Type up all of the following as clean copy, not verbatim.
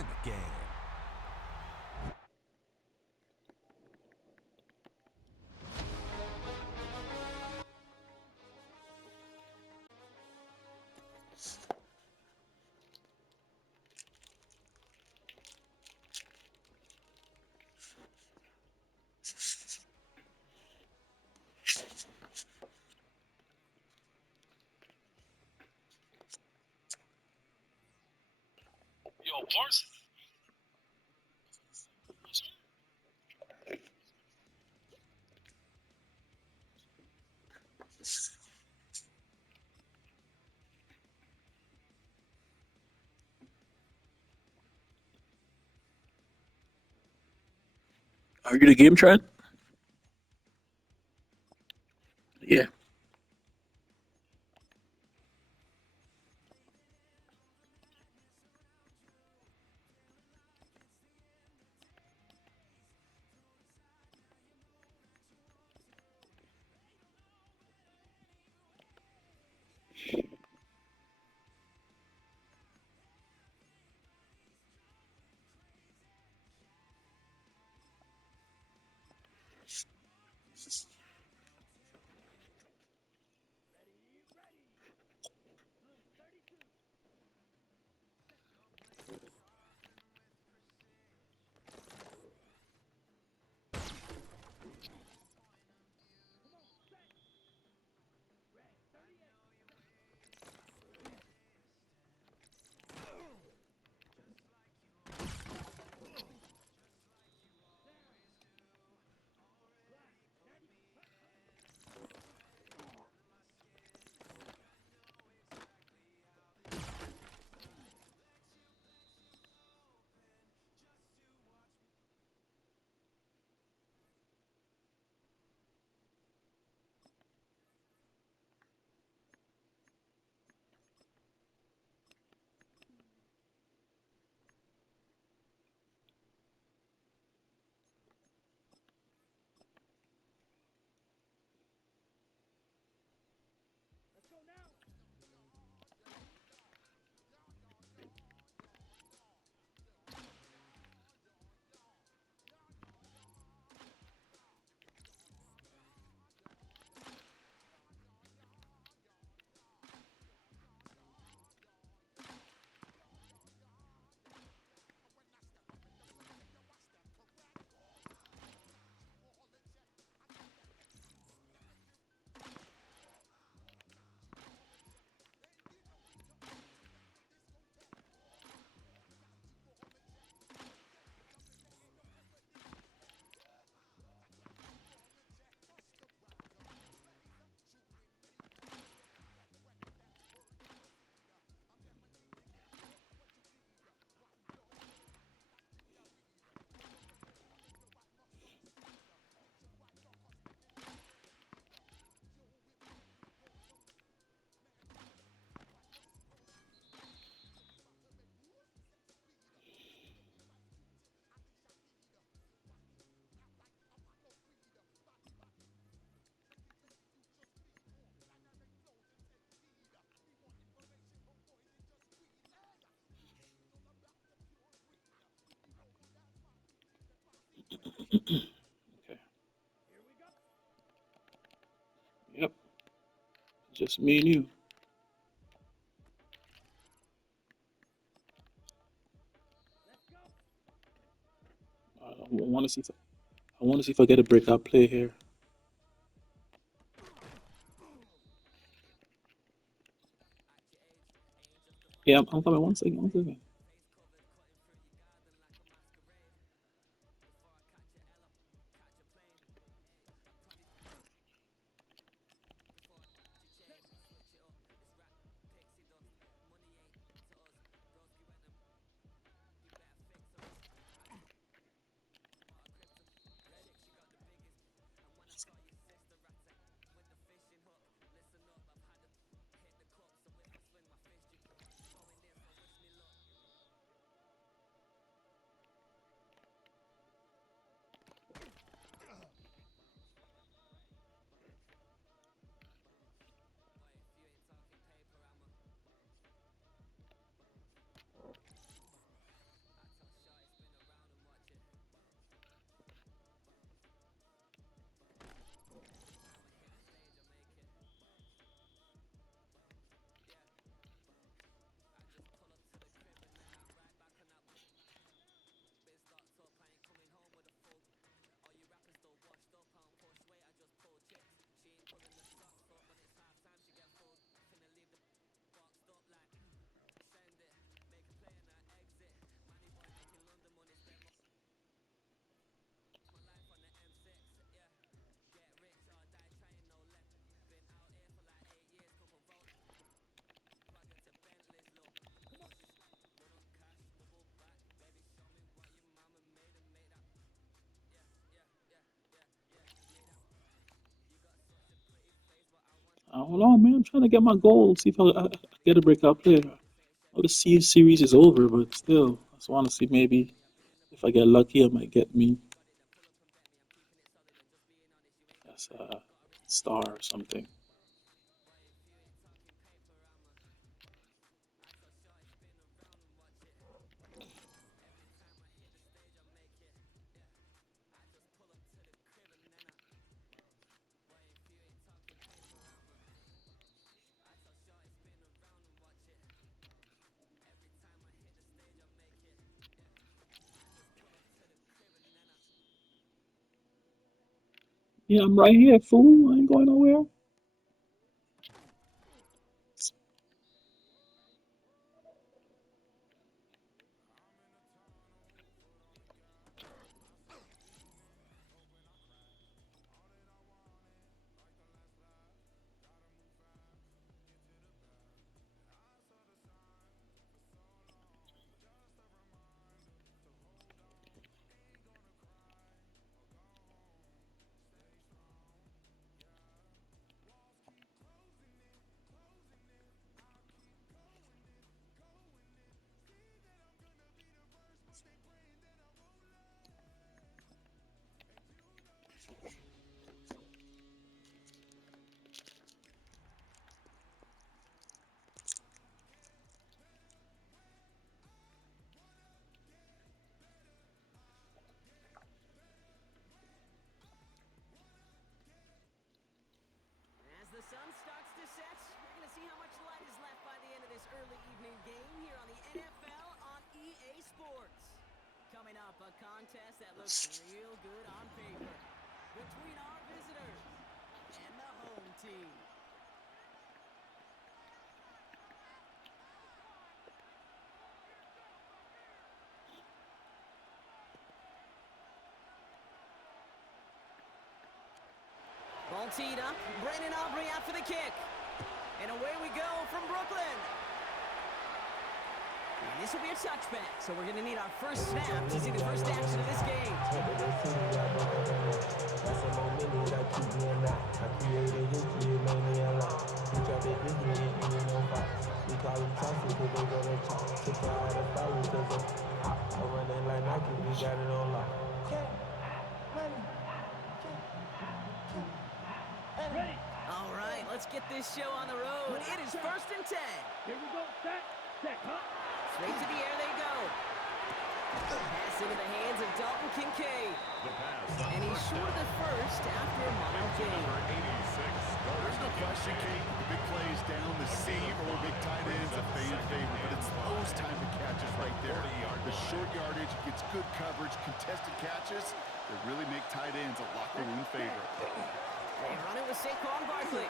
in the game. Yo, Parson. Are you the game, Trent? Yeah. Okay. Yep. Just me and you. I want to see. I want to see if I get a breakout play here. Yeah, I'm coming. One second. One second. Hold on, man. I'm trying to get my goal. See if I get a breakout player. Well, the series is over, but still, I just want to see maybe if I get lucky, I might get me as a star or something. Yeah, I'm right here, fool. I ain't going nowhere. As the sun starts to set, we're going to see how much light is left by the end of this early evening game here on the NFL on EA Sports. Coming up, a contest that looks real good on paper between our visitors and the home team. Ball teed up. Brandon Aubrey out for the kick. And away we go from Brooklyn. And this will be a touchback, so we're going to need our first snap to see the first action of this game. All right, let's get this show on the road. It is 1st and 10. Here we go, set, huh? Straight to the air they go. Pass into the hands of Dalton Kincaid. And he's short of the first after a mild gain. There's no question, Kate. The big plays down the seam or big tight ends a fan favorite, but it's those type of catches right there. The short yardage gets good coverage, contested catches that really make tight ends a locker room favorite. They run it with Saquon Barkley.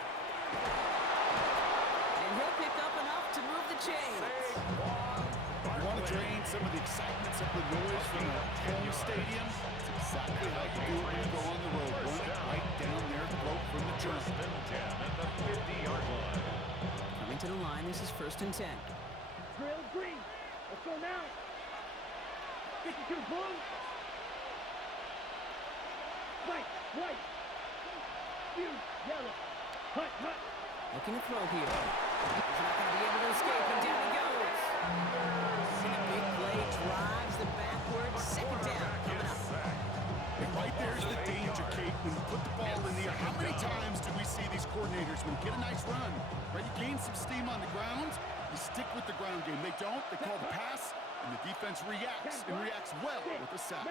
And he'll pick up enough to move the chains. You want to drain some of the excitement, some of the noise from a home stadium? It's exactly how you do it when you go on the road. Run it right down their throat from the jump. Coming to the line, this is 1st and 10. Drill green. Let's go now. 52 blue. White. Yellow. Hut. Looking to throw here. He's not going to be able to escape, and down he goes. And a big play drives the backwards. 2nd down coming up. And right there's the danger, Kate. When you put the ball in the air, how many times do we see these coordinators, when you get a nice run, right, you gain some steam on the ground, you stick with the ground game. They don't. They call the pass, and the defense reacts, and reacts well with a sack.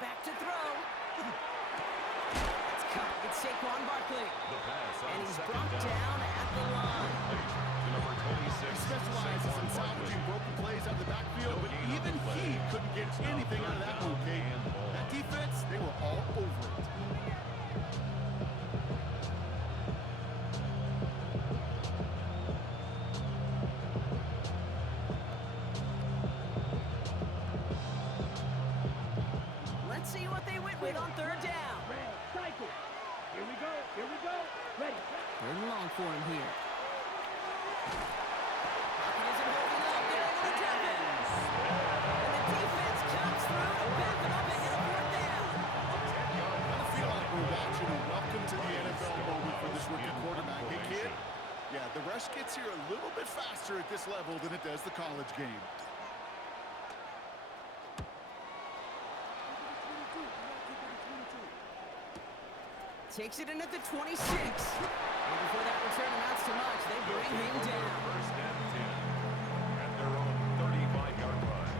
Back to throw. It's caught. It's Saquon Barkley. And he's brought down at the line. He specializes in salvaging broken plays out of the backfield, but even he couldn't get anything out of that one, Kate. That defense, they were all over it. Let's see what they went with on 3rd down. Cycle. Here we go. Ready. 3rd and long for him here. Pocket isn't holding up. They're able to tap it. And the defense comes through rush gets here a little bit faster at this level than it does the college game. Takes it in at the 26. And before that return amounts to much, they bring him down. First and 10 at their own 35-yard line.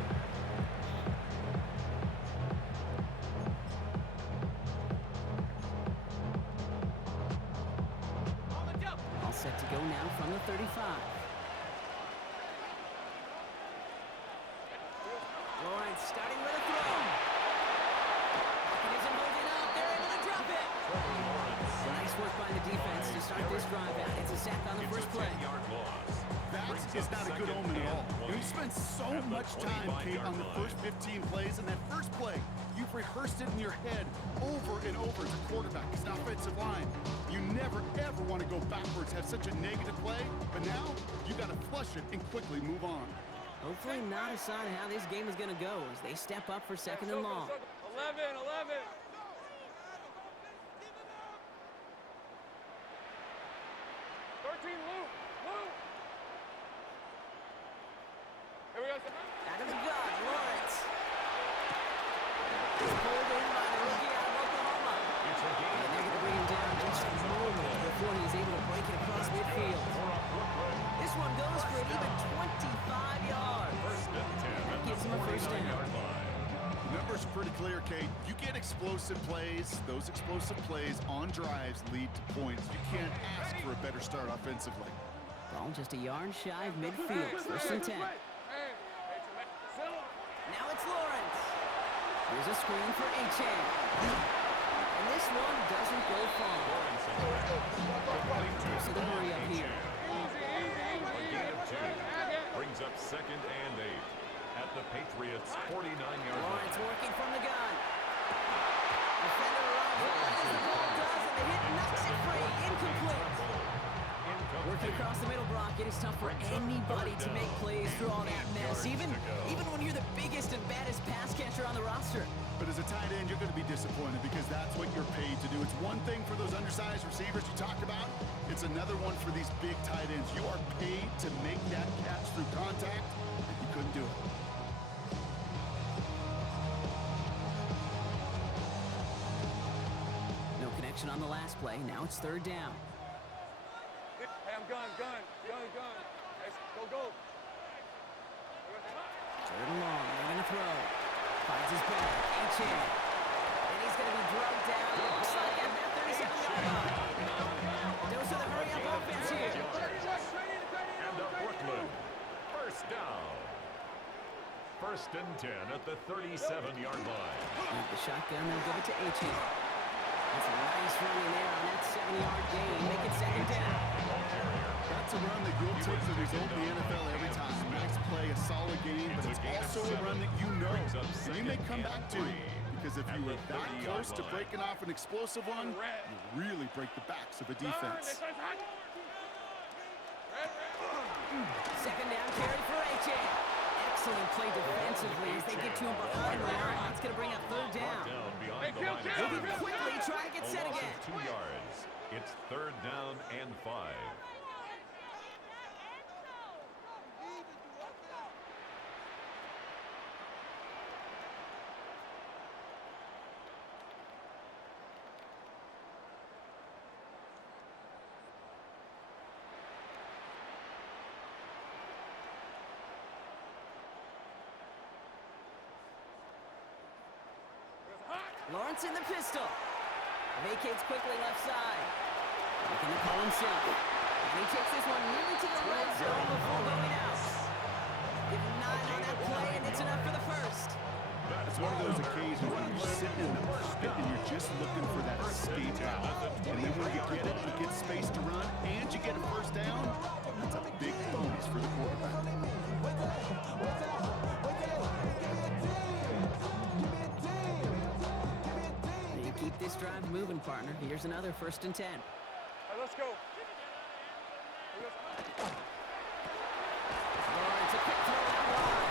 All set to go now from the 35. Lawrence starting with a throw. Pocket isn't holding up. They're able to drop it. Nice work by the defense to start this drive out. It's a sack on the first play. 10-yard loss. That is not a good omen at all. You spent so much time, Kate, on the first 15 plays, and that first play, you've rehearsed it in your head over and over as a quarterback, as an offensive line. You never, ever want to go backwards, have such a negative play, but now you got to flush it and quickly move on. Hopefully not a sign of how this game is going to go as they step up for second and long. 11. 13, Luke. Here we go. Out of the gun, Lawrence. He's pulled in by the rookie out of Oklahoma. And they're going to bring him down just a moment before he's able to break it across midfield. This one goes for an even 25 yards. That gives him a first down. The numbers are pretty clear, Kate. You get explosive plays. Those explosive plays on drives lead to points. You can't ask for a better start offensively. Ball just a yard shy of midfield. First and 10. Now it's Lawrence. Here's a screen for Achan. And this one doesn't go far. So the hurry up here. Brings up second and 8 at the Patriots' 49-yard line. Lawrence working from the gun. Defender arrives as the ball does, and the hit knocks it free. Incomplete. Working across the middle, Brock, it is tough for anybody to make plays through all that mess, even when you're the biggest and baddest pass catcher on the roster. But as a tight end, you're going to be disappointed because that's what you're paid to do. It's one thing for those undersized receivers you talk about. It's another one for these big tight ends. You are paid to make that catch through contact, and you couldn't do it. No connection on the last play. Now it's third down. Hey, I'm gun. Hey, go. Third and long. They're going to throw. Finds his back. Achan. And he's going to be drugged down. Looks like at that 37-yard line. Dose of the hurry-up offense here. And a Brooklyn. First down. First and 10 at the 37-yard line. With the shotgun, they'll give it to Achan. That's a nice run in there on that 7-yard gain. Make it second down. That's a run that will take the result in the NFL every time. Nice play, a solid game, but it's also a run that you know and you may come back to. Because if you were that close to breaking off an explosive one, you really break the backs of a defense. Second down carry for Achan. Excellent play defensively as they get to him behind the line. That's going to bring up third down. Moving quickly, try to get set again. 2 yards. It's third down and 5. Lawrence in the pistol. Vacates quickly left side. Making the call himself. And he takes this one nearly to the red zone before going out. Give him 9 on that play, and it's enough for the first. It's one of those occasions when you're sitting in the pocket and you're just looking for that escape route. And then when you get it, you get space to run, and you get a first down. That's a big bonus for the quarterback. You keep this drive moving, partner. Here's another first and 10. All right, let's go. Lawrence, a quick throw out wide.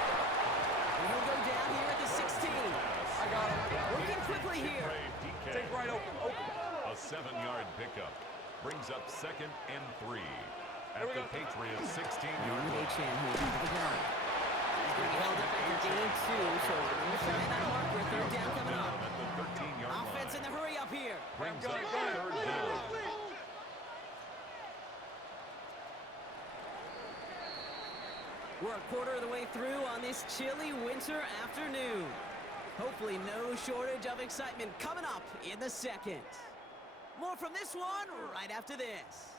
And he'll go down here at the 16. I got him. Working quickly here. Take right open. A 7-yard pickup brings up second and 3. at the Patriots' 16-yard With line. H-Man here under the gun. He's going to be held up after gain 2, so try that marker. Third down coming up. At the 13-yard Offense line. in the hurry up here. Brings up third down. We're a quarter of the way through on this chilly winter afternoon. Hopefully no shortage of excitement coming up in the second. More from this one right after this.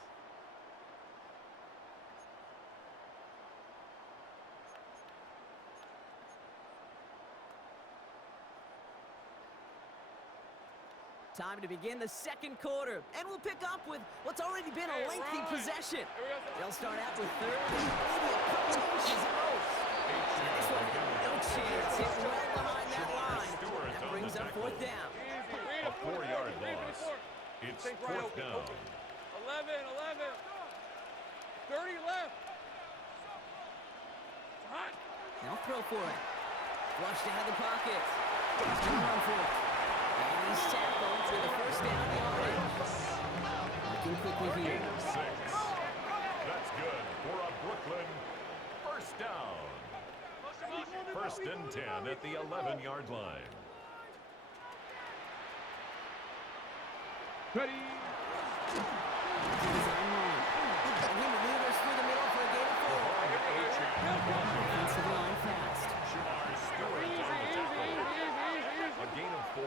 Time to begin the second quarter, and we'll pick up with what's already been a lengthy possession. They'll start out with third and maybe a couple inches at most. This one, no chance, hit right behind that line. That brings up fourth down. A 4-yard loss. It's fourth down. 11, 11. 30 left. Hot. They'll throw for it. Flushed out of the pocket. He's going to run for it. And he's tackled for the first down yardage. Looking quickly here. Gain of 6. That's good for a Brooklyn first down. First and 10 at the 11-yard line. Ready. Design run. And he maneuvers through the middle for a gain of 4. Offensive line fast. Shamar Stewart on the tackle. A gain of 4.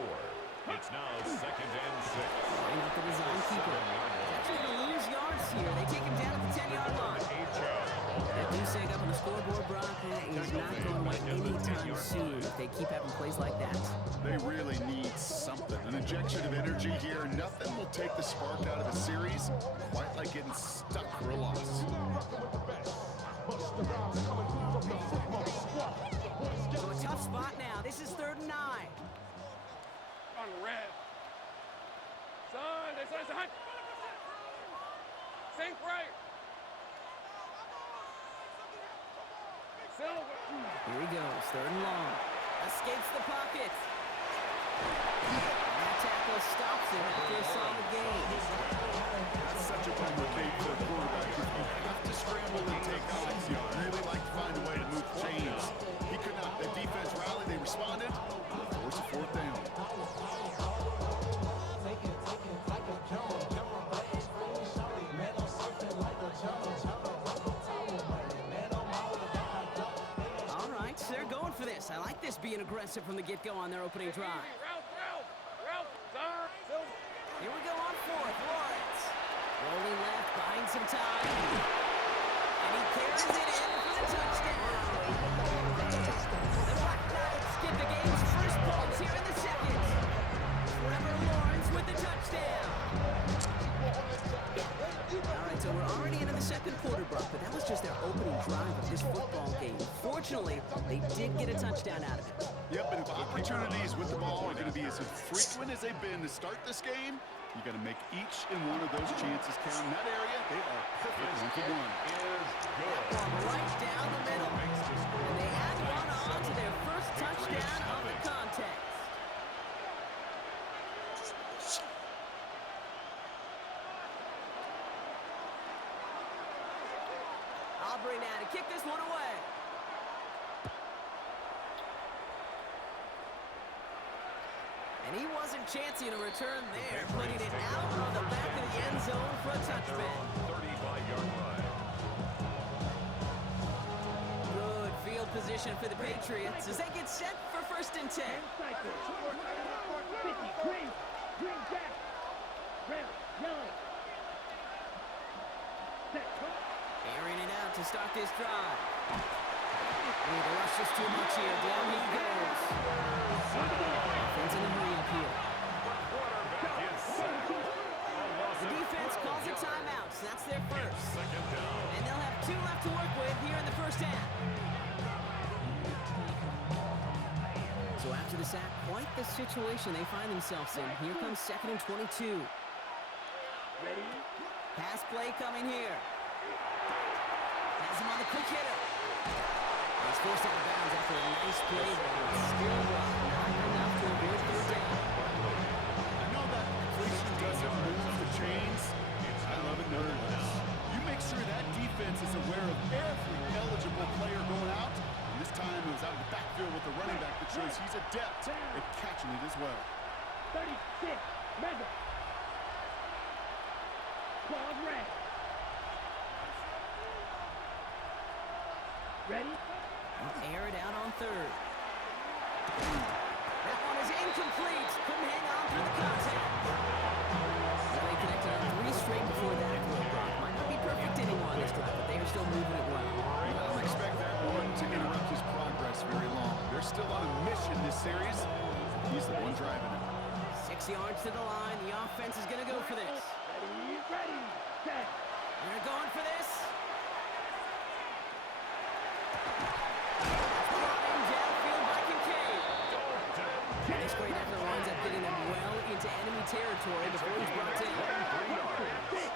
It's now second and 6. Line up the design keeper. He's actually going to lose yards here. They take him down at the 10-yard line. That do say up on the scoreboard, Brock, that is not going away anytime soon if they keep having plays like that. They really need something. An injection of energy here. Nothing will take the spark out of the series quite like getting stuck for a loss. So a tough spot now. This is 3rd and 9. On red. Son, they say son. Sink right. Silver. Here he goes, 3rd and long. Escapes the pocket. And that tackle stops him after a solid gain. That's such a bummer, Kate, for a quarterback. You have to scramble and take off. You really like to find a way to move chains. He could not. The defense rallied. They responded. Force a fourth down. All right, so they're going for this. I like this being aggressive from the get-go on their opening drive. Ralph, son. Silver. Here we go on 4th. Lawrence. Rolling left, buying some time. And he carries it in for the touchdown. The Black Knights get the game's first points here in the second. Trevor Lawrence with the touchdown. All right, so we're already into the second quarter, Brock, but that was just their opening drive of this football game. Fortunately, they did get a touchdown out of it. Yep, and if opportunities with the ball are going to be as frequent as they've been to start this game, you got to make each and one of those chances count. In that area, they are perfect 1-for-1. One right down the middle. And they add one on to their first touchdown of the contest. Aubrey now to kick this one away. And he wasn't chancing a return there, putting it out on the back of the end zone for a touchback. 35-yard line. Good field position for the Patriots as they get set for 1st and 10. Green jack. Red, yellow. Airing it out to start this drive. Ooh, the rush is too much here. Down he goes. Offense in the hurry up here. Quarterback is sacked. The defense calls a timeout, so that's their first. Second down. And they'll have 2 left to work with here in the first half. So after the sack, quite the situation they find themselves in. Here comes 2nd and 22. Ready? Pass play coming here. Has him on the quick hitter. He's forced out of bounds after a nice play there. But still not enough to avoid 3rd down. I know that completion doesn't move the chains. I love it nonetheless. You make sure that defense shows he's adept at catching it as well. 36, mega. Claws red. Ready? Air it out on third. That one is incomplete. Couldn't hang on through the contact. Well, they connected on 3 straight before that. Might not be perfect anymore on this drive, but they are still moving it well. I don't expect that one to interrupt his progress very long. They're still on a mission this series. He's the one driving it. 6 yards to the line. The offense is going to go for this. Ready, set. They're going for this. This great effort winds up getting them well into enemy territory before he's brought in. 23 yards.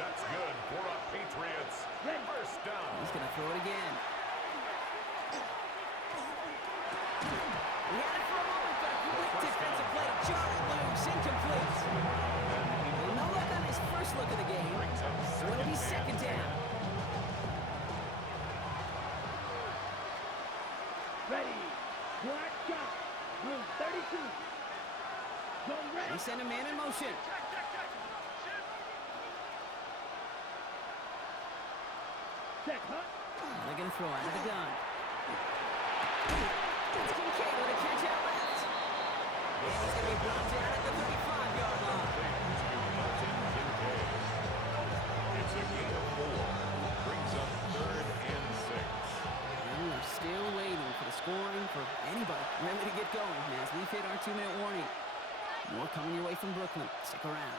That's good for a Patriots first down. He's going to throw it again. He had it for a moment, but a quick defensive play. Jarring loose, incomplete. No luck on his first look of the game. So it'll be second down. Ready, black shot. Room 32. Go red. They send a man in motion. Set, huh? They're going to throw out of the gun. It's Kincaid with a catch out left. And he's going to be brought down at the 35-yard line. It's a gain of 4. Brings up 3rd and 6. And we are still waiting for the scoring for anybody really to get going as we've hit our 2-minute warning. More coming your way from Brooklyn. Stick around.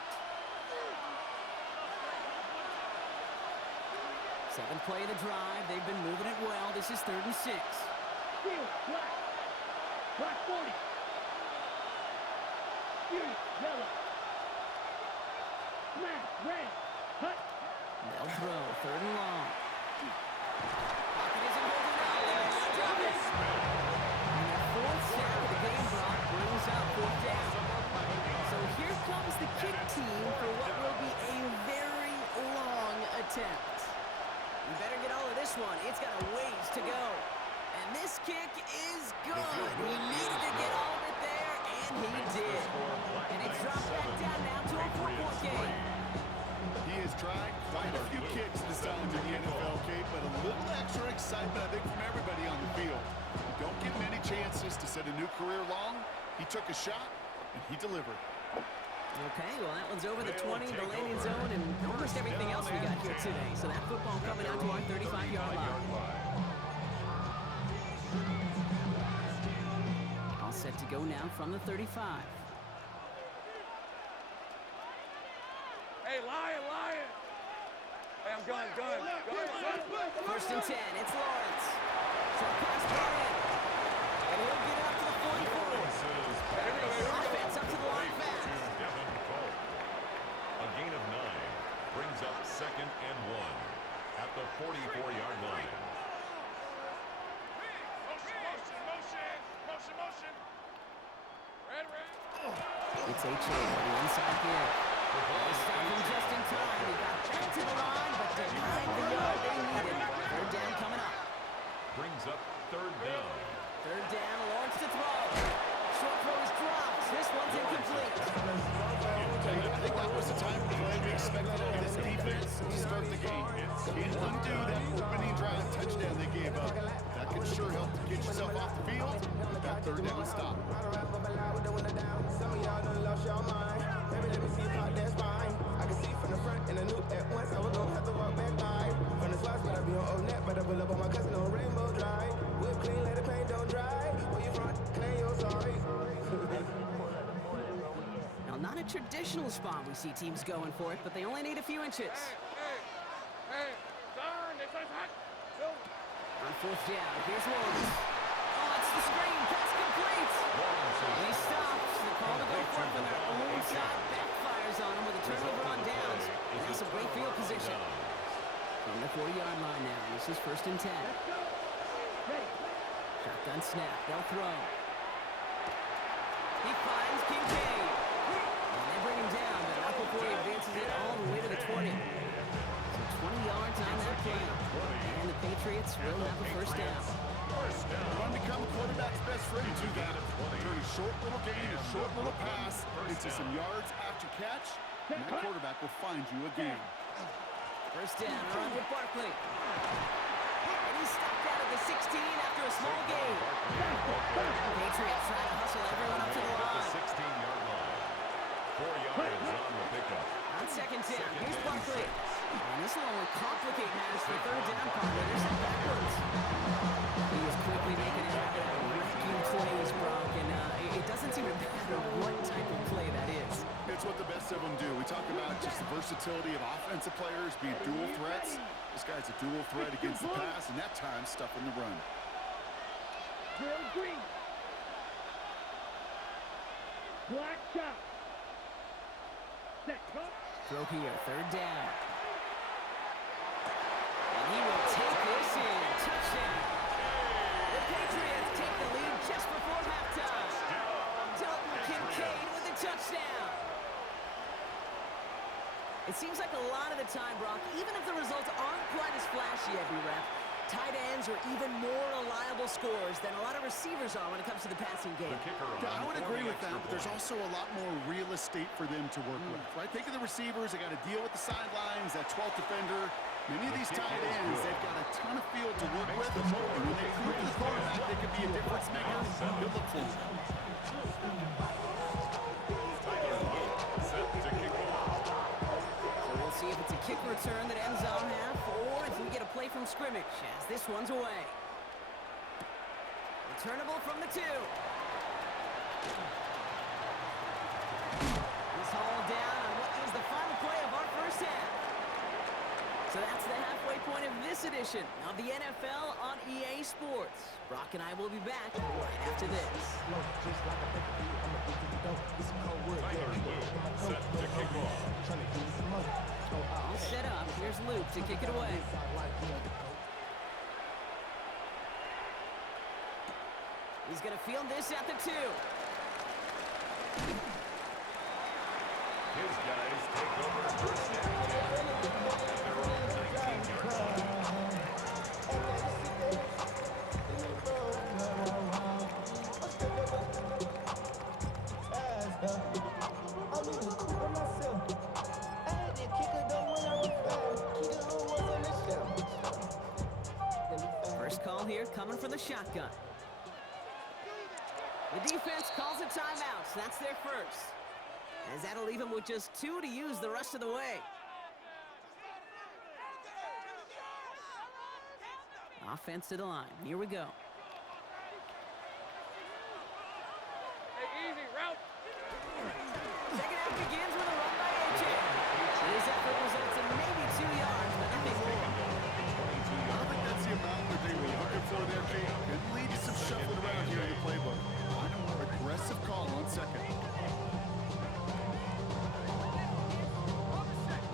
7th play of the drive. They've been moving it well. This is 3rd and 6. Field, black. Black 40. Fury, yellow. Smash, red. Hut. They'll throw. 3rd and long. Pocket isn't holding up. They're drop it. And their 4th snap of the game block brings up 4th down. So here comes the kick team for what will be a very long attempt. You better get all of this one. It's got a ways to go. And this kick is good. He needed to get all of it there, and he did. And it's dropped back down now to a 4-point game. He has tried quite a few kicks this time in the NFL, Kate, but a little extra excitement, I think, from everybody on the field. You don't give him any chances to set a new career long. He took a shot, and he delivered. Okay, well, that one's over the 20, the landing zone, and almost everything else we got here today. So that football coming out to our 35-yard line. All set to go now from the 35. Hey, lion. Hey, I'm gun. 1st and 10, it's Lawrence. Short pass brought in. And he'll get it up to the 44. Offense up to the line fast. A gain of 9 brings up 2nd and 1 at the 44-yard line. Motion. Red. It's H.A. on the inside here. They stop him just in time. He got back to the line, but denied the yard they needed. 3rd down coming up. Brings up 3rd down. 3rd down, Lawrence to throw. Short throw is dropped. This one's incomplete. I think that was the time of play we expected out of this defense to start the game. Can't undo that opening drive touchdown they gave up. That could sure help to get yourself off the field with that 3rd down stop. Now, not a traditional spot we see teams going for it, but they only need a few inches. On 4th down, here's Lawrence. Oh, it's the screen. Pass complete. And he stops. The call to go for it from their own side backfires on him with a turnover on downs. And that's a great field position. From the 40-yard line now, this is 1st and 10. Shotgun snap. They'll throw. He finds Kincaid. And they bring him down, but not before he advances it all the way to the 20. So 20 yards on that play. And the Patriots will have a 1st down. First down. Run become a quarterback's best friend. You do that. Turn a short little gain, a short little pass into some yards after catch, and that quarterback will find you again. First down, run with Barkley. And he's stopped out of the 16 after a small gain. Patriots trying to hustle everyone up to the line. 16-yard line. 4 yards on the pickup. On second down, here's Barkley. And this will only complicate matters for third down, partner. They're set backwards. He is quickly making it happen. Wrecking plays, Brock, and it doesn't seem to matter what type of play that is. It's what the best of them do. We talk about just the versatility of offensive players being dual threats. This guy's a dual threat against the pass, and that time stuffing the run. Drill green. Black shot. Set. Throw here, third down. And he will take this in. Touchdown. The Patriots take the lead just before halftime. Dalton Kincaid with a touchdown. It seems like a lot of the time, Brock, even if the results aren't quite as flashy every rep, tight ends are even more reliable scorers than a lot of receivers are when it comes to the passing game. Yeah, I would agree with that, but there's also a lot more real estate for them to work with, right? Think of the receivers. They got to deal with the sidelines, that 12th defender. Many of these tight ends, they've got a ton of field to work with. And when they prove to the quarterback they can be a difference maker, he'll look for them. So we'll see if it's a kick return that ends on half, or if we get a play from scrimmage, as this one's away. Returnable from the 2. He's hauled down on what is the final play of our first half. So that's the halfway point of this edition of the NFL on EA Sports. Brock and I will be back right after this. Set to kick off. All set up. Here's Luke to kick it away. He's going to field this at the 2. His guys take over first and 10. Their own 19-yard line. First call here coming from the shotgun. The defense calls a timeout, so that's their first. As that'll leave him with just 2 to use the rest of the way. Offense to the line. Here we go. Hey, easy, route. Second half begins with a run by A.J. His effort results in maybe 2 yards, but nothing more. I don't think that's the amount that they were looking for there, Kate. It leads to some shuffling around here in your playbook. Find a more aggressive call on second.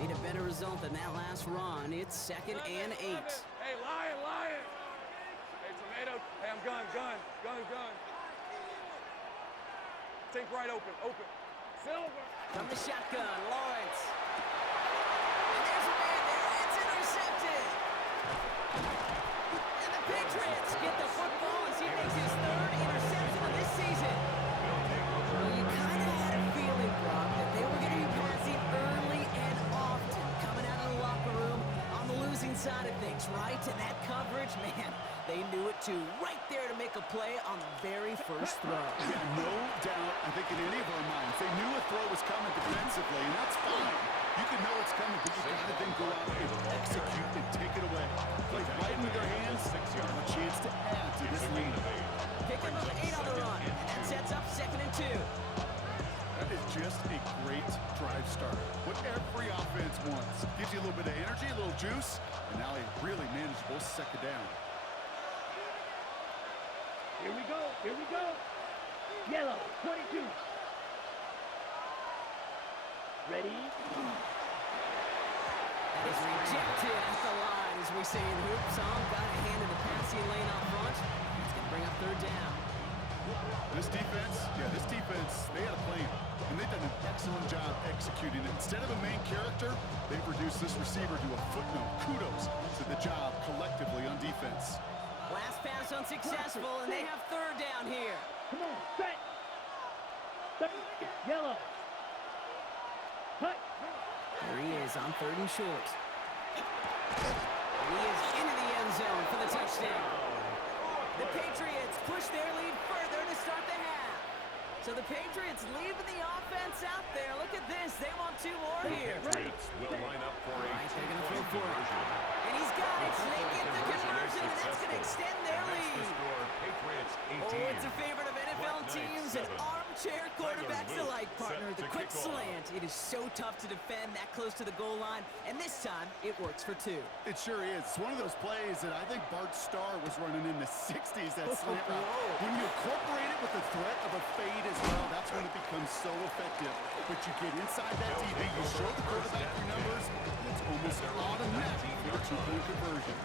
Need a better result than that last run. It's 2nd and 8. Hey, lion. Hey, tomato. Hey, I'm gun. Think right open. Silver. From the shotgun, Lawrence. And there's a man there. It's intercepted. And the Patriots get the football as he makes his 3rd interception of this season. Well, you kind of had a feeling, Brock, that they were going to be passing early and often, coming out of the locker room on the losing side of things, right? And that coverage, man, they knew it too. Right there to make a play on the very first throw. Yeah, no doubt, I think in any of our minds, they knew a throw was coming defensively, and that's fine. You can know it's coming, but you got to then go out and execute and take it away. Play right into their hands, have a chance to add to this lead. Picking up 8 on the run. That sets up 2nd and 2. That is just a great drive starter. What every offense wants. Gives you a little bit of energy, a little juice, and now a really manageable 2nd down. Here we go. Yellow, 22. Ready? That is rejected at the line, as we say in hoops. Song got a hand in the passing lane up front. It's going to bring up 3rd down. This defense, they had a plan, and they've done an excellent job executing it. Instead of a main character, they've reduced this receiver to a footnote. Kudos to the job collectively on defense. Last pass unsuccessful, and they have third down here. Come on, set. Set. Yellow. Cut. There he is on 3rd and short. He is into the end zone for the touchdown. The Patriots push their lead further to start the half. So the Patriots leaving the offense out there. Look at this. They want 2 more here. Patriots will line up for a They're going to throw two-point for it. conversion. And he's got it. So they get the conversion, and that's going to extend their And that's the lead. score, Patriots 18. Oh, it's a favorite of NFL Black teams Knights and 7. armchair quarterbacks Tyler alike, Luke partner. set The to quick kick off. slant. It is so tough to defend that close to the goal line, and this time it works for 2. It sure is. It's one of those plays that I think Bart Starr was running in the 60s, that slant route. Whoa. When you incorporate it with the threat of a fade as well, that's when it becomes so effective. But you get inside that DB, you show the quarterback your numbers, and it's almost automatic for a 2-point conversion.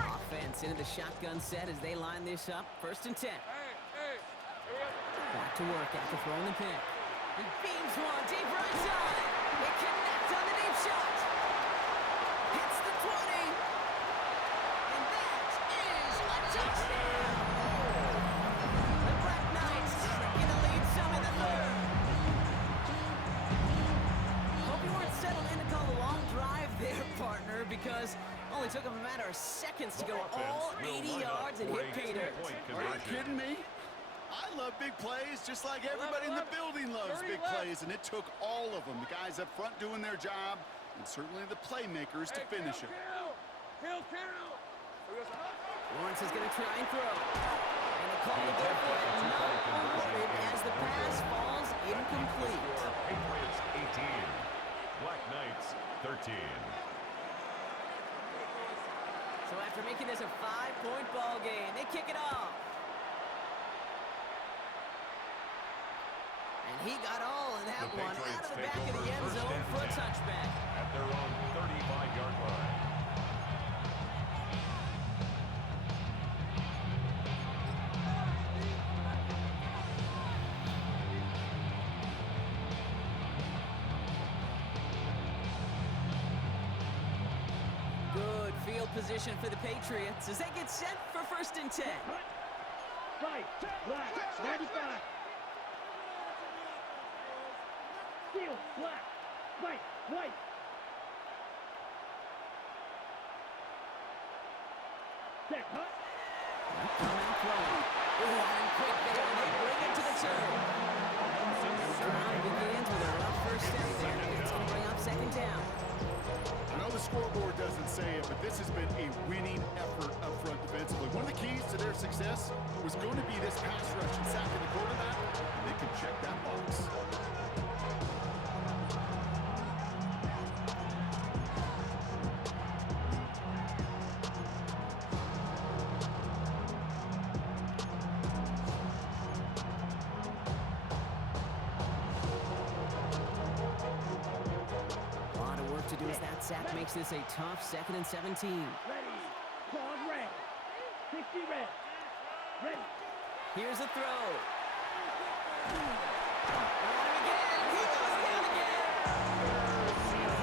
Offense into the shotgun set as they line this up. 1st and 10. Back to work after throwing the pick. He beams one deep right side. They connect on the deep shot. Hits the 20. And that is a touchdown. The Black Knights taking the lead some in the 3rd. Hope you weren't settled in to call a long drive there, partner, because only took them a matter of seconds to go all 80 yards and hit pay dirt. Are you kidding me? I love big plays just like everybody in the building loves big plays, and it took all of them. The guys up front doing their job, and certainly the playmakers to finish it. Lawrence is going to try and throw. And the call to go for it not awarded as the pass falls incomplete. Patriots 18. Black Knights 13. So after making this a 5-point ball game, they kick it off. And he got all of that The one out Patriots of the take back of the over end first zone and for a 10 touchback. at their own 35-yard line. Good field position for the Patriots as they get set for 1st and 10. Right. Black. 95. Steel. Black. White. White. Set. Hut. Come out throwing. Oh, and quick there, and they bring it to the 2. The drive begins with a rough first step there. It's going to bring up 2nd down. I know the scoreboard doesn't say it, but this has been a winning effort up front defensively. One of the keys to their success was going to be this pass rush and sacking the quarterback, and they can check that box. A lot of work to do as that sack makes this a tough 2nd and 17. Ready. Pause red. 60 red. Ready. Here's a throw. On him again. He goes down again.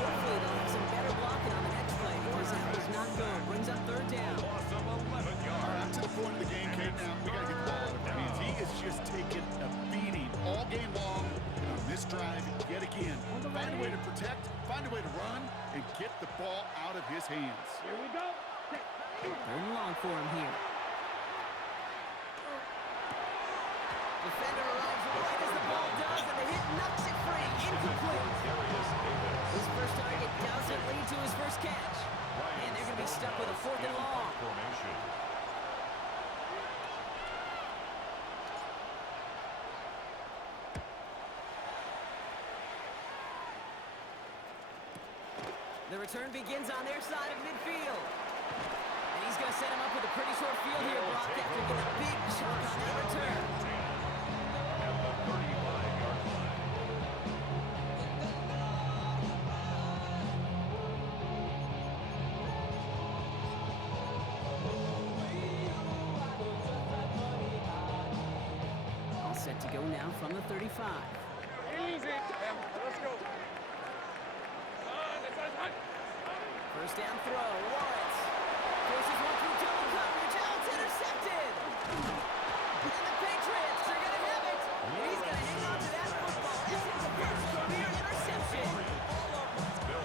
Hopefully they'll have some better blocking on the next play because that was not good. Brings up 3rd down. Loss of 11 All right, yards. up to the point of the game, Kate, now we got to get the ball out of our hands. He is just taking a beating all game long, and on this drive, yet again, find a way to protect, find a way to run, and get the ball out of his hands. Here we go. Set. 3rd and long for him here. Defender arrives right as the ball does, and the hit knocks it free. Incomplete. Darius Davis. His first target doesn't lead to his first catch. And they're going to be stuck with a 4th and long. Formation. The return begins on their side of midfield. And he's going to set him up with a pretty short field here, Brock, after getting a big chunk on that return. At the 35-yard line. All set to go now from the 35. Easy. Let's go. First down throw, Lawrence. Forces one through double coverage. Oh, it's intercepted. And the Patriots are going to have it. And he's going to hang on to that football. That's his first career interception.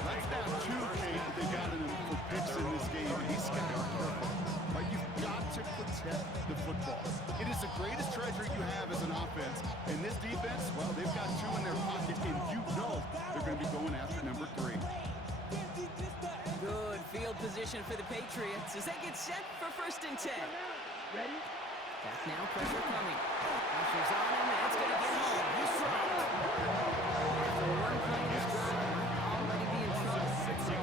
That's now 2, Kate, that they got him for picks in this game, and he's got it perfect. But you've got to protect the football. It is the greatest treasure you have as an offense. And this defense, well, they've got 2 in their pocket, and you know they're going to be going after number 3. Good field position for the Patriots as they get set for 1st and 10. Ready? Back now, pressure coming. Pressure's on him, and it's going to get home. He's dropped. After one play, this drive might already be in trouble.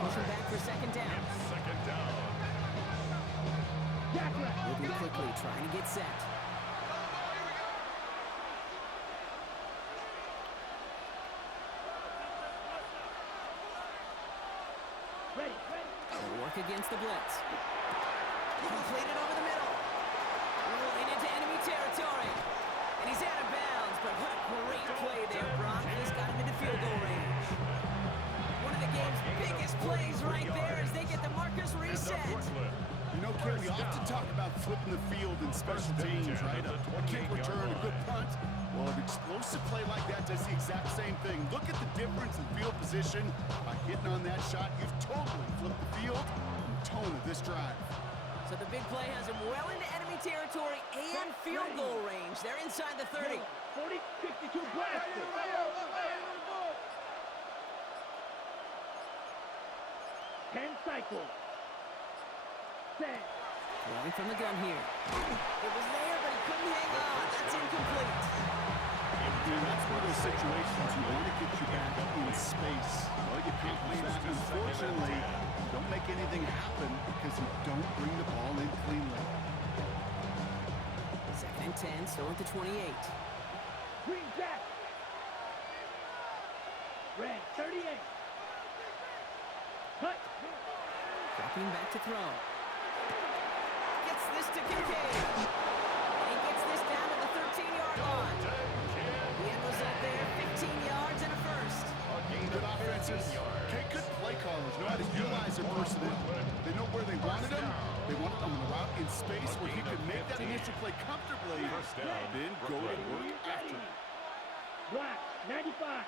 Pushing back for 2nd down. Second down. Moving quickly, trying to get set. Ready. They'll work against the blitz. Completed over the middle. Rolling into enemy territory. And he's out of bounds, but what a great play there, Brock. He's got him into field goal range. One of the game's biggest plays right there as they get the markers reset. You know, Kate, we often talk about flipping the field in special teams, right? A kick return, a good punt. Well, an explosive play like that does the exact same thing. Look at the difference in field position. By hitting on that shot, you've totally flipped the field and tone of this drive. So the big play has him well into enemy territory and field goal range. They're inside the 30. 40, 52 blaster. 10 cycles. Set. Throwing from the gun here. It was there, but he couldn't hang on. That's incomplete. That's one of those situations you want to get you back up in space. Well, you can't play that. Unfortunately, you don't make anything happen because you don't bring the ball in cleanly. 2nd and 10, still at the 28. Green Jack. Red 38. Cut. Dropping back to throw. Gets this to Kincaid. And he gets this down to the 13-yard line. The end result there, 15 yards and a first. Good offenses. Okay, good play callers know how to utilize their personnel. They know where they wanted him. They wanted him on the route in space where he could make that initial play comfortably, then go to work after. Black 95.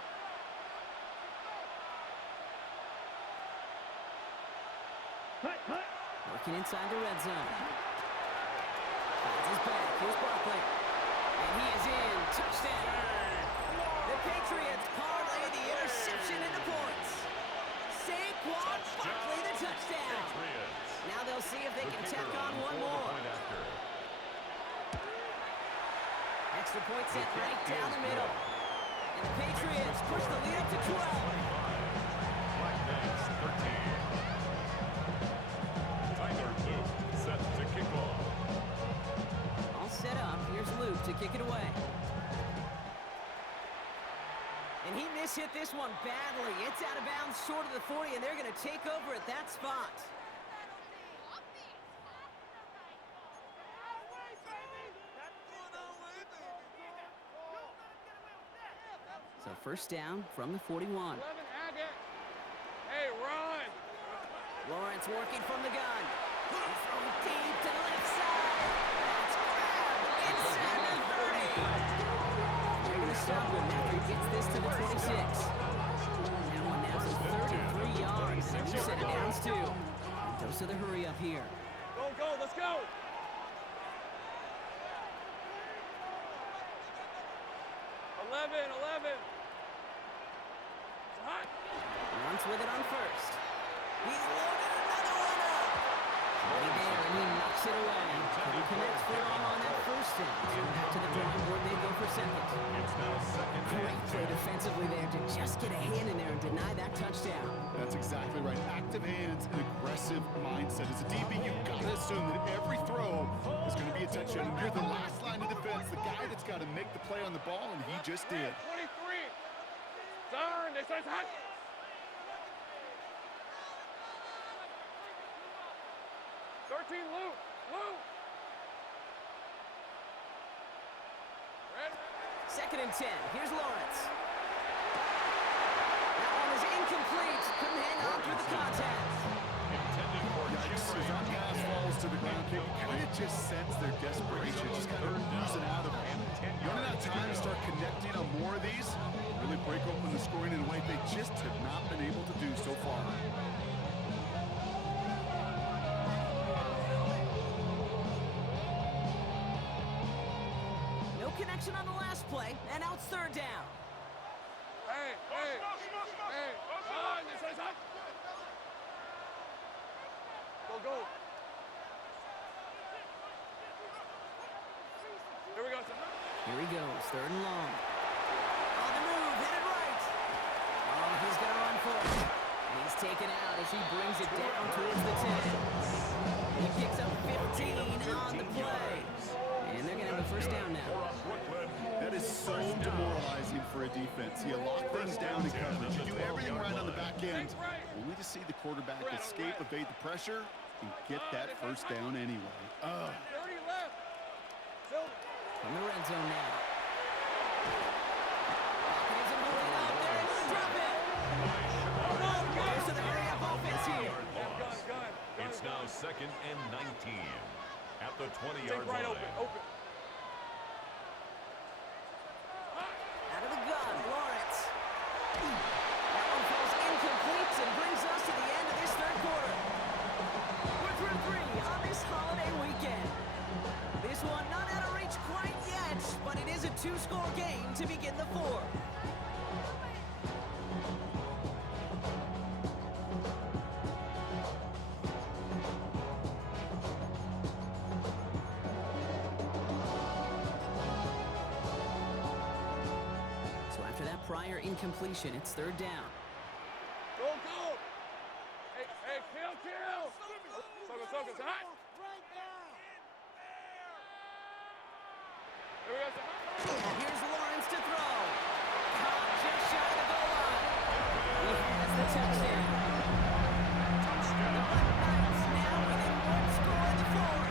Cut. Working inside the red zone. Finds his back. Here's Barkley. And he is in. Touchdown. The Patriots parlay the interception into points. Saquon Barkley, the touchdown. Now they'll see if they can tack on one more. Extra point set right down the middle. And the Patriots push the lead up to 12. Black Knights 13. Tyler Luke set to kick off. All set up. Here's Luke to kick it away. And he mishit this one badly. It's out of bounds short of the 40, and they're going to take over at that spot. So 1st down from the 41. Hey, run. Lawrence working from the gun. He's throwing deep to the left side. That's grabbed inside the 30. They're going to stop him after he gets this to the 26. That one now is 33 yards. And you said it downs too. And dose of the hurry up here. Go, let's go. Runs with it on 1st. He's loaded another one up. Right there, and he knocks it away. He connects for all on that 1st down. Back to the drawing board, they go for 2nd. It's now 2nd and Great play defensively there to just get a hand in there and deny that touchdown. That's exactly right. Active hands and aggressive mindset. As a DB, you've got to assume that every throw is going to be a touchdown. And you're the last line of defense, the guy that's got to make the play on the ball, and he just did. 23. Turn. This is hot. 13, Luke. 2nd and 10. Here's Lawrence. That one is incomplete. Couldn't hang on through the contact. just sense their desperation, just kind of oozing out of them. Running out of time to start connecting on more of these, really break open the scoring in a way they just have not been able to do so far. No connection on the last play, and now it's third down. Hey. Go. Here we go. Here he goes, third and long. On the move, headed right. Oh, he's going to run for it. And he's taken out as he brings it down towards the 10. He picks up 15 on the play. And they're going to have a first down now. That is so demoralizing for a defense. You lock things down in coverage. You do everything right on the back end. Only to see the quarterback escape, evade the pressure, and get that first down anyway. 30 left. From the red zone now. Pocket isn't holding up. They're able to drop it. Goes to the hurry-up offense here. It's now 2nd and 19 at the 20-yard Right line. open. Out of the gun, Lawrence. That one falls incomplete and brings us to the end of this third quarter. We're through 3 on this holiday weekend. This one not out of reach quite yet, but it is a 2-score game to begin the 4th. So after that prior incompletion, it's third down. Go. Hey, kill. Focus. Hot. Here we go. And here's Lawrence to throw. Caught just shy of the goal line. He has the touchdown. The Black Knights now within 1 score in the 4th.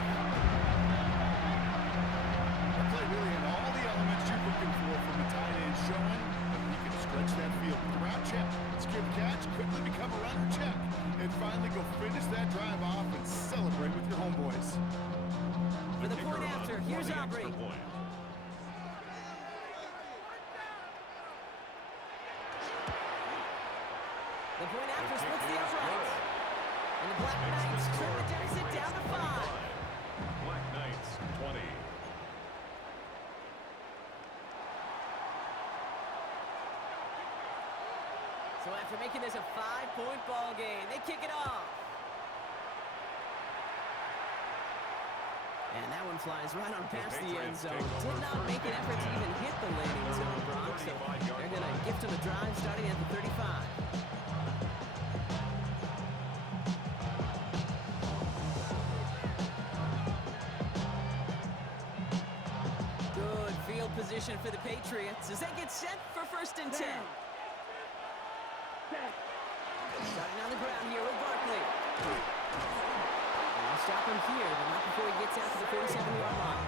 That play really had all the elements you're looking for from a tight end, showing that he can stretch that field with a route check, skip catch, quickly become a runner check, and finally go finish that drive off and celebrate with your homeboys. For the point after, here's Aubrey. The point after splits the uprights. And the Black Knights trim the deficit down to 5. Black Knights 20. So after making this a 5-point ball game, they kick it off. And that one flies right on past the end zone. Did not make an effort to even hit the landing zone, Brock. So they're going to gift him a drive starting at the 35. Good field position for the Patriots as they get set for 1st and 10. Starting on the ground here with Barkley. They'll stop him here, but not before he gets out to the 47-yard line.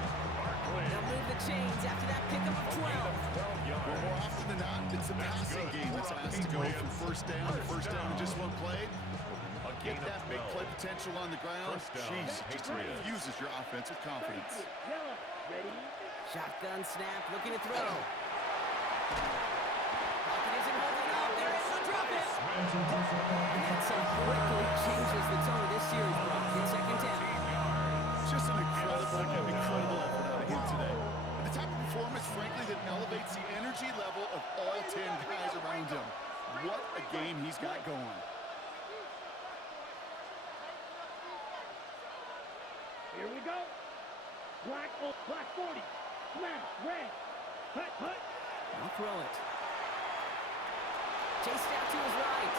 They'll move the chains after that pickup of 12. Well, more often than not, it's a passing game that's asked to go from first down in just one play. Get that big play potential on the ground. Jeez, just infuses your offense with confidence. Shotgun snap, looking to throw. Pocket isn't holding up. They're able to drop it. And that so quickly changes the tone of this series, Brock. In 2nd down. Just an incredible effort out of him today. And the type of performance, frankly, that elevates the energy level of all 10 guys around him. What a game he's got going. Here we go. Black 40. Smash, red. Hut. I'll throw it. Chased out to his right.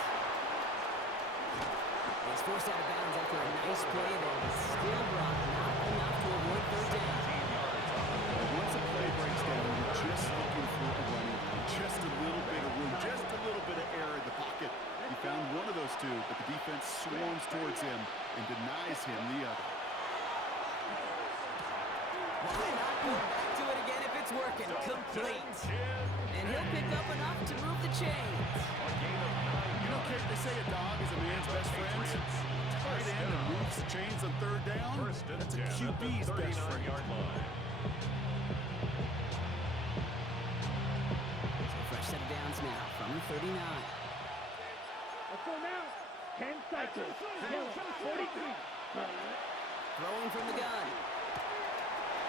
He's forced out of bounds after a nice play there, but still Brock not enough to avoid third down. Once a play breaks down, you're just looking for a running play. Just a little bit of room, just a little bit of air in the pocket. He found one of those two, but the defense swarms towards him and denies him the other. Why not go back to it again if it's working? Complete. And he'll pick up enough to move the chains. You know, Kate, they say a dog is a man's best friend. Tight end and moves the chains on third down, First and that's a 10 at the QB's best friend. 39-yard line. So a fresh set of downs now from the 39. Let's go now. 10 cycles. Yellow, 43. Throwing from the gun.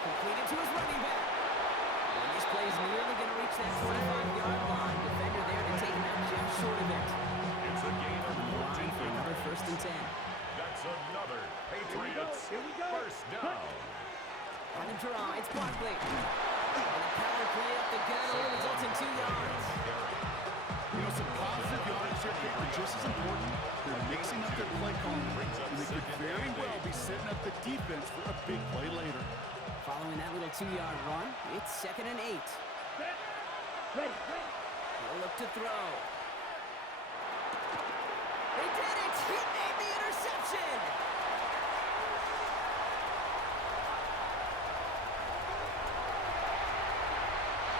Completed to his running back. And this play's nearly going to reach that 25-yard line. Defender there to take him out just short of it. It's a gain of Line 14. for another first and 10. That's another Patriots Here we go. first down. On the draw, it's Barkley. And a power play up the gut only results in 2 yards. You know, some positive yardage here, Kate, but just as important, they're mixing up their play calling, and they could very well be setting up the defense for a big play later. Following that little 2-yard run, it's 2nd and 8. Ready. He'll look to throw. He did it! He made the interception!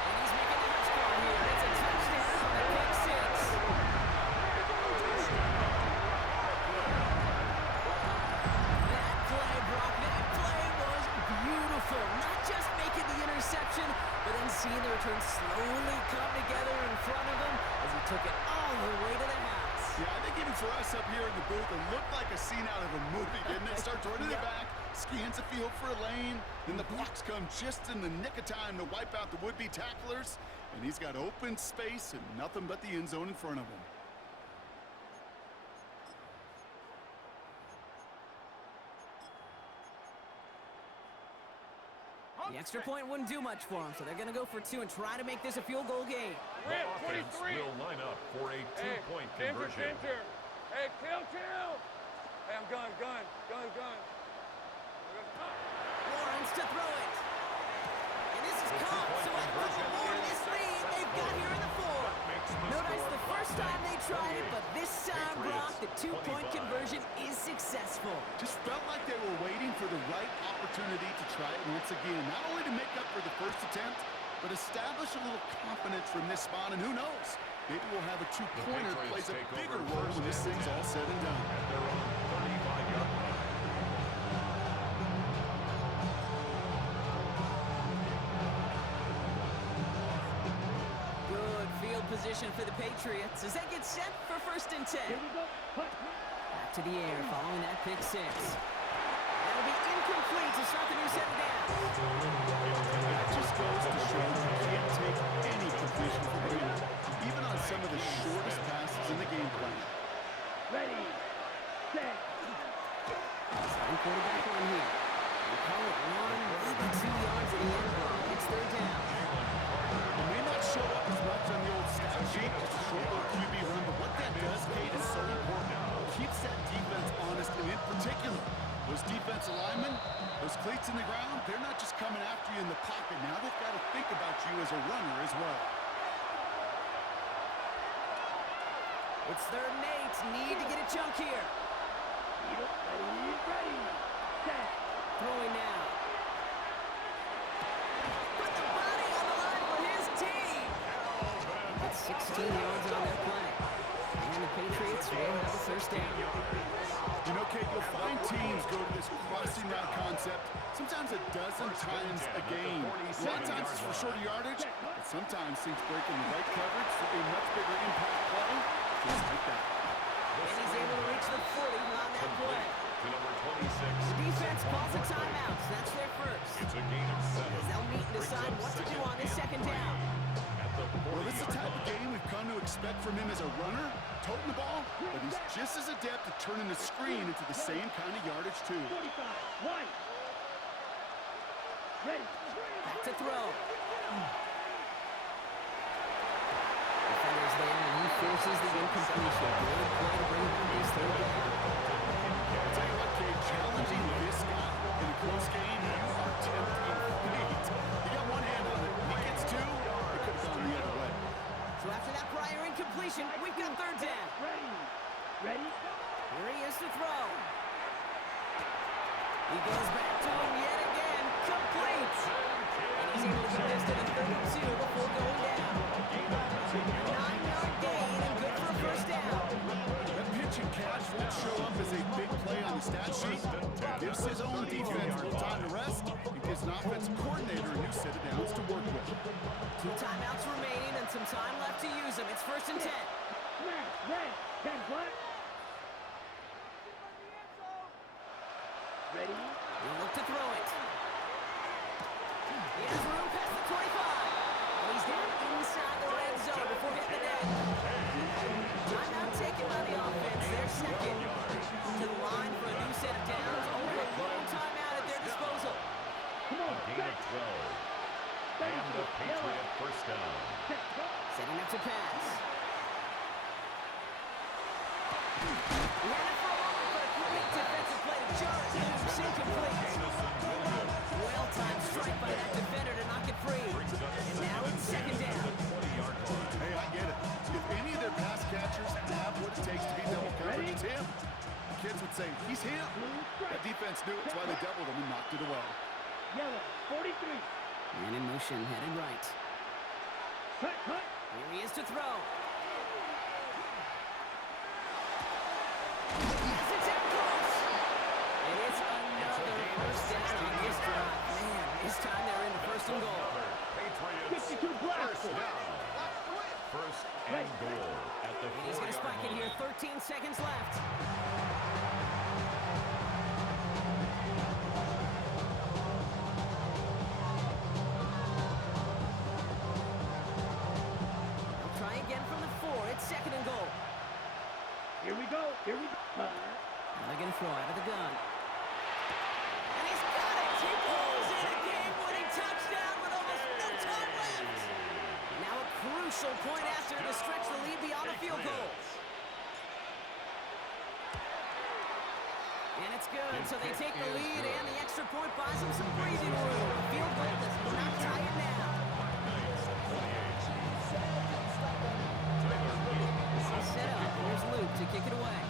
And he's making the touchdown here. It's a touchdown on the pick six. That play, Brock, that play was beautiful. Not just making the interception, but then seeing the return slowly come together in front of him as he took it all the way to the house. Yeah, I think even for us up here in the booth, it looked like a scene out of a movie, didn't it? Starts running it back, scans the field for a lane, then the blocks come just in the nick of time to wipe out the would-be tacklers, and he's got open space and nothing but the end zone in front of him. The extra point wouldn't do much for him, so they're going to go for 2 and try to make this a field goal game. The offense will line up for a two-point conversion. Hey, chill. Hey, I'm gun. Lawrence to throw it. And this is caught, so I thought more this lead they've got here in the 4. Notice the first time they tried it, but this time, Brock, the 2-point conversion is successful. Just felt like they were waiting for the right opportunity to try it once again. Not only to make up for the first attempt, but establish a little confidence from this spot. And who knows, maybe we'll have a two-pointer that plays a bigger role when this thing's all said and done. At their own 35-yard line. Good field position for the Patriots as they get set for 1st and 10. Here we go. Back to the air following that pick 6. That'll be incomplete to start the new set of downs. That just goes to show you can't take any completion for granted, even on some of the shortest passes in the game plan. Ready, set. Second quarterback run here. They call it 1, maybe 2 yards in the end zone. It's 3rd down. It may not show up as much on the old stat sheet, just a short little QB run, but what that does, Kate, is so important. It keeps that defense honest, and in particular, those defensive linemen, those cleats in the ground, they're not just coming after you in the pocket. Now they've got to think about you as a runner as well. It's 3rd and 8. Need to get a chunk here. Ready, set. Throwing now. Put the body on the line for his team. That's 16 yards on that play. And the Patriots will have a first down. You know, Kate, you'll find teams go to this crossing route concept sometimes a dozen times a game. A lot of times it's for shorter yardage, but sometimes things break in the right coverage for a much bigger impact play, just like that. And he's able to reach the 40 on that play. To number 26. The defense calls a timeout. That's their first. It's a gain of 7. They'll meet and decide what to do on this 2nd down. Well, this is the type of game we've come to expect from him as a runner, toting the ball, but he's just as adept at turning the screen into the same kind of yardage, too. 45, right. Ready. Back to throw. Defenders there, and he forces the incompletion. Good play to bring back this 3rd down. I'll tell you what, Kate, challenging this guy in a close game, you are tempting fate. He got one hand on it. He gets 2, it could have gone the other way. So after that prior incompletion, we've got 3rd down. Ready. Here he is to throw. He goes back to him yet again. Complete. And he's able to get this to the 32 before going down. 9-yard gain and good for a first down. That pitch and catch won't show up as a big play on the stat sheet. Gives his defense a little time to rest and gives an offensive coordinator a new set of downs to work with. 2 timeouts remaining and some time left to use them. It's 1st and 10. Smash, red, 10 flat. Ready? He'll look to throw it. He has room past the 25. And he's down inside the red zone before hitting the net. Timeout taken by the offense. They're second. To the line for a new set of downs. Only a long timeout at their disposal. Come on, Gain of 12. And the Patriot first down. Setting up to pass. He had it for a moment, but a great defensive play to jar it loose, incomplete. Well-timed strike by that defender to knock it free. And now it's 2nd down. Hey, I get it. If any of their pass catchers have what it takes to be double coverage, it's him. Kids would say, he's him. That defense knew it. That's why they doubled him and knocked it away. Yellow, 43. Man in motion, headed right. Cut, cut. Here he is to throw. Yes, it's out close. And it's another first down on this drive. Man, this time they're into 1st and goal. Patriots 52 blocks. first down. 1st and goal at the And he's going to 40-yard spike it here. line. 13 seconds left. They'll try again from the 4. It's 2nd and goal. Here we go, here we go. Now they're going to throw out of the gun. And he's got it! He pulls in a game-winning touchdown with almost no time left! Now a crucial point after to stretch the lead beyond the field goal. And it's good, so they take the lead, and the extra point buys them some breathing room. A field goal does not tie it now. Set up, here's Luke to kick it away.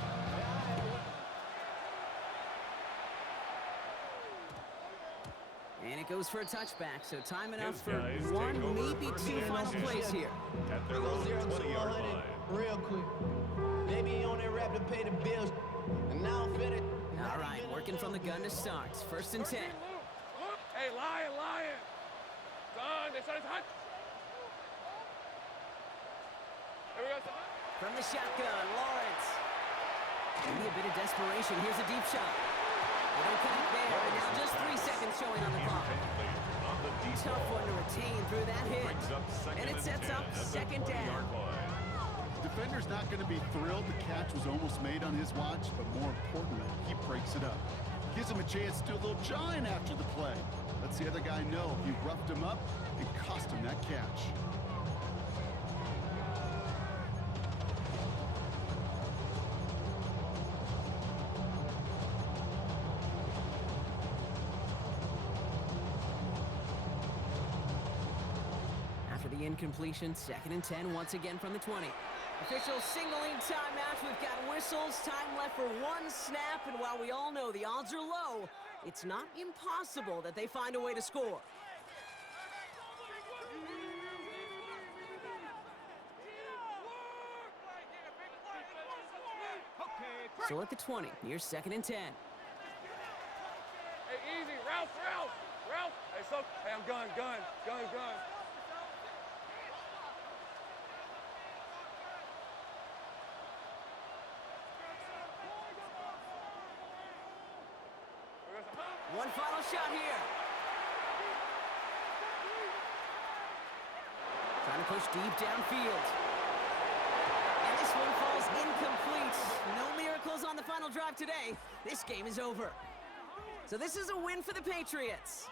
And it goes for a touchback, so time enough for guys take 1, over maybe 2 first final and plays 10. here. At their own 20-yard line. Real quick. Maybe he on that rap to pay the bills. And now I'm fitted. All right, working from the gun to start. 1st and 10. Hey, lion. Son, they said it's hot. Here we go, son. From the shotgun, Lawrence. Maybe a bit of desperation. Here's a deep shot. They don't connect there, and now just 3 seconds showing on the clock. On the deep Tough ball. one to retain through that hit. Brings up 2nd And it sets 10 up at the 2nd down. 20-yard line. Defender's not going to be thrilled the catch was almost made on his watch, but more importantly, he breaks it up. Gives him a chance to do a little jawing after the play. Lets the other guy know he roughed him up and cost him that catch. After the incompletion, 2nd and 10 once again from the 20. Officials signaling timeout. We've got whistles. Time left for 1 snap, and while we all know the odds are low, it's not impossible that they find a way to score. So at the 20, here's 2nd and 10. Hey, easy. Ralph. Hey, so, hey, I'm gun. One final shot here. Trying to push deep downfield. And this one falls incomplete. No miracles on the final drive today. This game is over. So this is a win for the Patriots.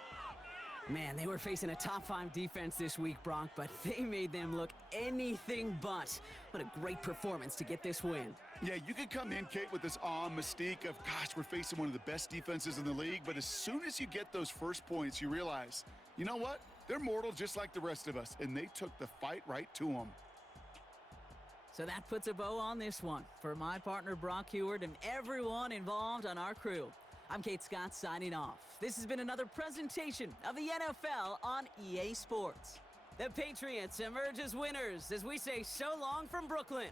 Man, they were facing a top 5 defense this week, Bronk, but they made them look anything but. What a great performance to get this win. Yeah, you could come in, Kate, with this awe and mystique of, gosh, we're facing one of the best defenses in the league, but as soon as you get those first points, you realize, you know what? They're mortal just like the rest of us, and they took the fight right to them. So that puts a bow on this one. For my partner, Brock Heward, and everyone involved on our crew, I'm Kate Scott signing off. This has been another presentation of the NFL on EA Sports. The Patriots emerge as winners as we say so long from Brooklyn.